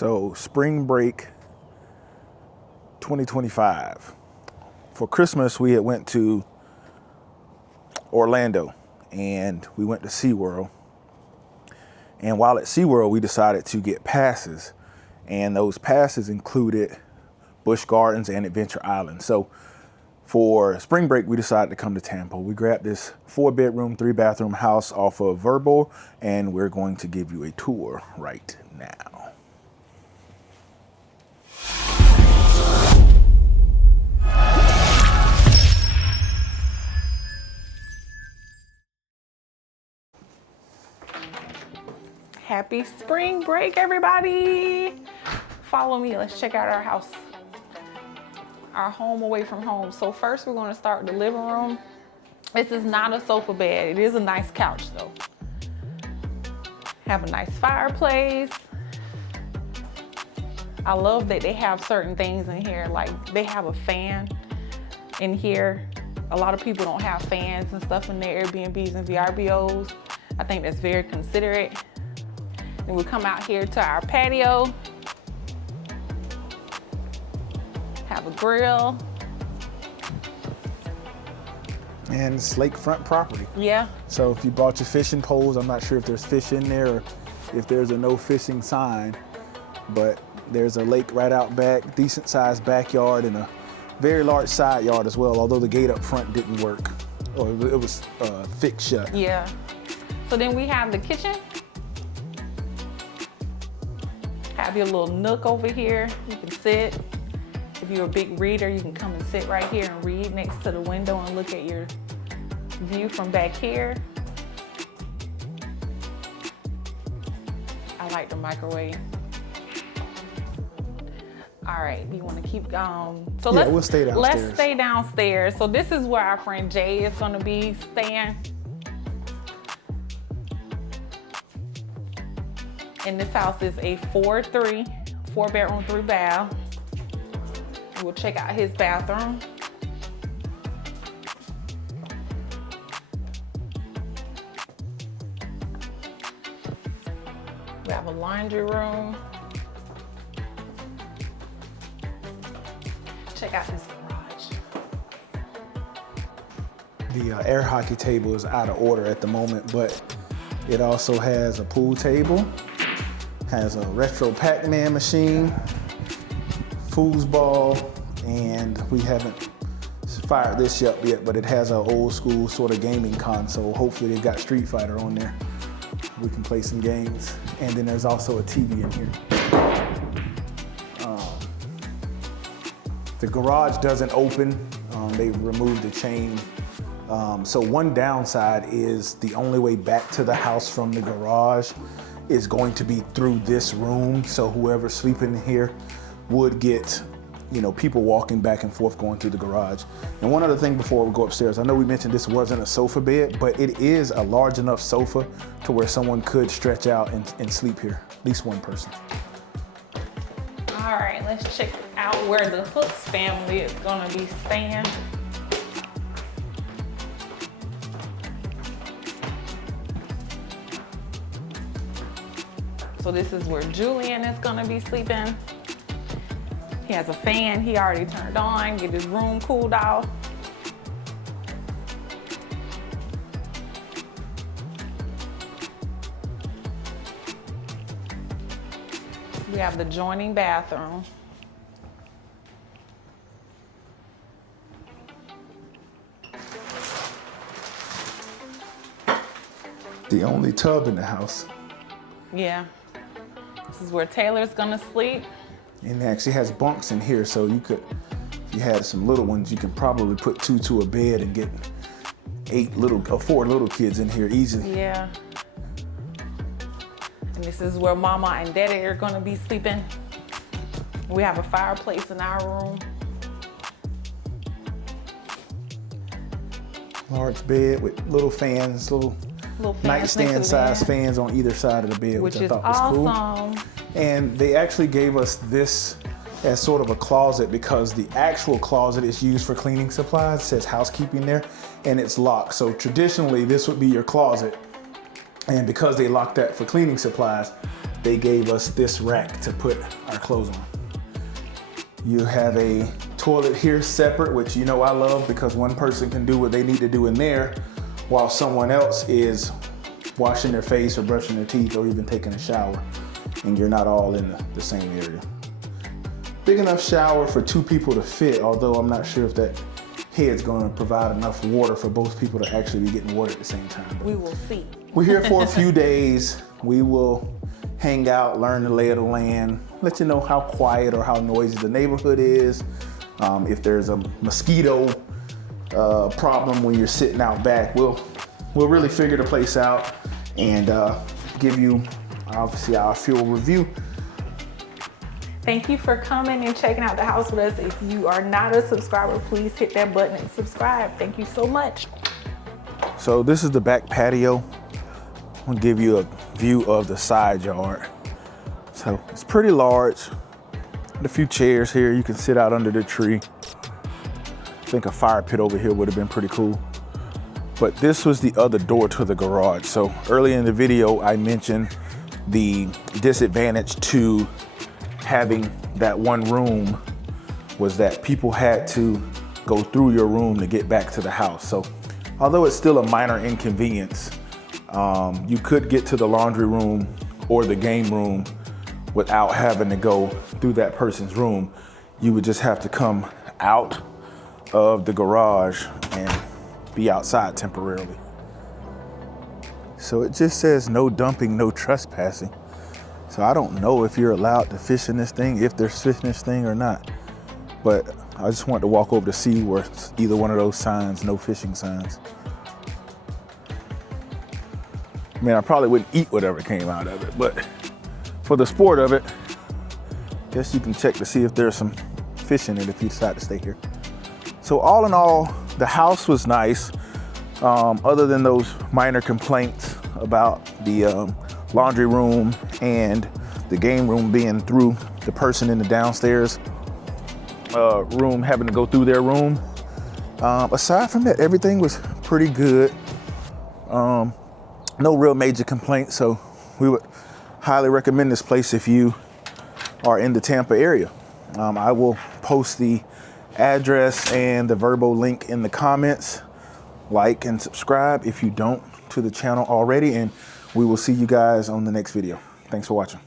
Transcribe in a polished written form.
So spring break 2025. For Christmas, we had went to Orlando and we went to SeaWorld. And while at SeaWorld, we decided to get passes. And those passes included Busch Gardens and Adventure Island. So for spring break, we decided to come to Tampa. We grabbed this 4-bedroom, 3-bathroom house off of VRBO, and we're going to give you a tour right now. Happy spring break, everybody. Follow me, let's check out our house. Our home away from home. So first we're gonna start with the living room. This is not a sofa bed. It is a nice couch though. Have a nice fireplace. I love that they have certain things in here, like they have a fan in here. A lot of people don't have fans and stuff in their Airbnbs and VRBOs. I think that's very considerate. Then we come out here to our patio. Have a grill. And it's lakefront property. Yeah. So if you brought your fishing poles, I'm not sure if there's fish in there or if there's a no fishing sign, but there's a lake right out back, decent sized backyard and a very large side yard as well, although the gate up front didn't work, or it was fixed shut. Yeah. So then we have the kitchen. Have your little nook over here. You can sit. If you're a big reader, you can come and sit right here and read next to the window and look at your view from back here. I like the microwave. All right, you want to keep going? So yeah, we'll stay downstairs. Let's stay downstairs. So this is where our friend Jay is going to be staying. And this house is a 4-bedroom, 3-bath. We'll check out his bathroom. We have a laundry room. Check out his garage. The air hockey table is out of order at the moment, but it also has a pool table, has a retro Pac-Man machine, foosball, and we haven't fired this up yet, but it has an old school sort of gaming console. Hopefully they've got Street Fighter on there. We can play some games. And then there's also a TV in here. The garage doesn't open. They removed the chain. So one downside is the only way back to the house from the garage is going to be through this room. So whoever's sleeping here would get, you know, people walking back and forth going through the garage. And one other thing before we go upstairs, I know we mentioned this wasn't a sofa bed, but it is a large enough sofa to where someone could stretch out and sleep here, at least one person. All right, let's check out where the Hooks family is gonna be staying. So this is where Julian is gonna be sleeping. He has a fan he already turned on, get his room cooled off. We have the adjoining bathroom. The only tub in the house. Yeah. This is where Taylor's gonna sleep. And it actually has bunks in here, so you could, if you had some little ones, you can probably put 2 to a bed and get 4 little kids in here easily. Yeah. And this is where Mama and Daddy are gonna be sleeping. We have a fireplace in our room. Large bed with little fans, little nightstand size fans on either side of the bed, which I thought was awesome. Cool. And they actually gave us this as sort of a closet because the actual closet is used for cleaning supplies. It says housekeeping there, and it's locked. So traditionally, this would be your closet. And because they locked that for cleaning supplies, they gave us this rack to put our clothes on. You have a toilet here separate, which you know I love because one person can do what they need to do in there while someone else is washing their face or brushing their teeth or even taking a shower, and you're not all in the same area. Big enough shower for 2 people to fit, although I'm not sure if that head's gonna provide enough water for both people to actually be getting water at the same time. We will see. We're here for a few days. We will hang out, learn the lay of the land, let you know how quiet or how noisy the neighborhood is. If there's a mosquito problem when you're sitting out back, we'll really figure the place out and give you obviously our full review. Thank you for coming and checking out the house with us. If you are not a subscriber, please hit that button and subscribe. Thank you so much. So this is the back patio. I'll give you a view of the side yard. So it's pretty large. A few chairs here. You can sit out under the tree. I think a fire pit over here would have been pretty cool. But this was the other door to the garage. So early in the video, I mentioned the disadvantage to having that one room was that people had to go through your room to get back to the house. So although it's still a minor inconvenience, you could get to the laundry room or the game room without having to go through that person's room. You would just have to come out of the garage and be outside temporarily. So it just says no dumping, no trespassing. So I don't know if you're allowed to fish in this thing, if there's fish in this thing or not. But I just wanted to walk over to see where it's either one of those signs, no fishing signs. I mean, I probably wouldn't eat whatever came out of it, but for the sport of it, I guess you can check to see if there's some fish in it if you decide to stay here. So all in all, the house was nice, other than those minor complaints about the laundry room and the game room being through the person in the downstairs room having to go through their room. Aside from that, everything was pretty good. No real major complaints, so we would highly recommend this place if you are in the Tampa area. I will post the address and the VRBO link in the comments. Like and subscribe if you don't to the channel already, and we will see you guys on the next video. Thanks for watching.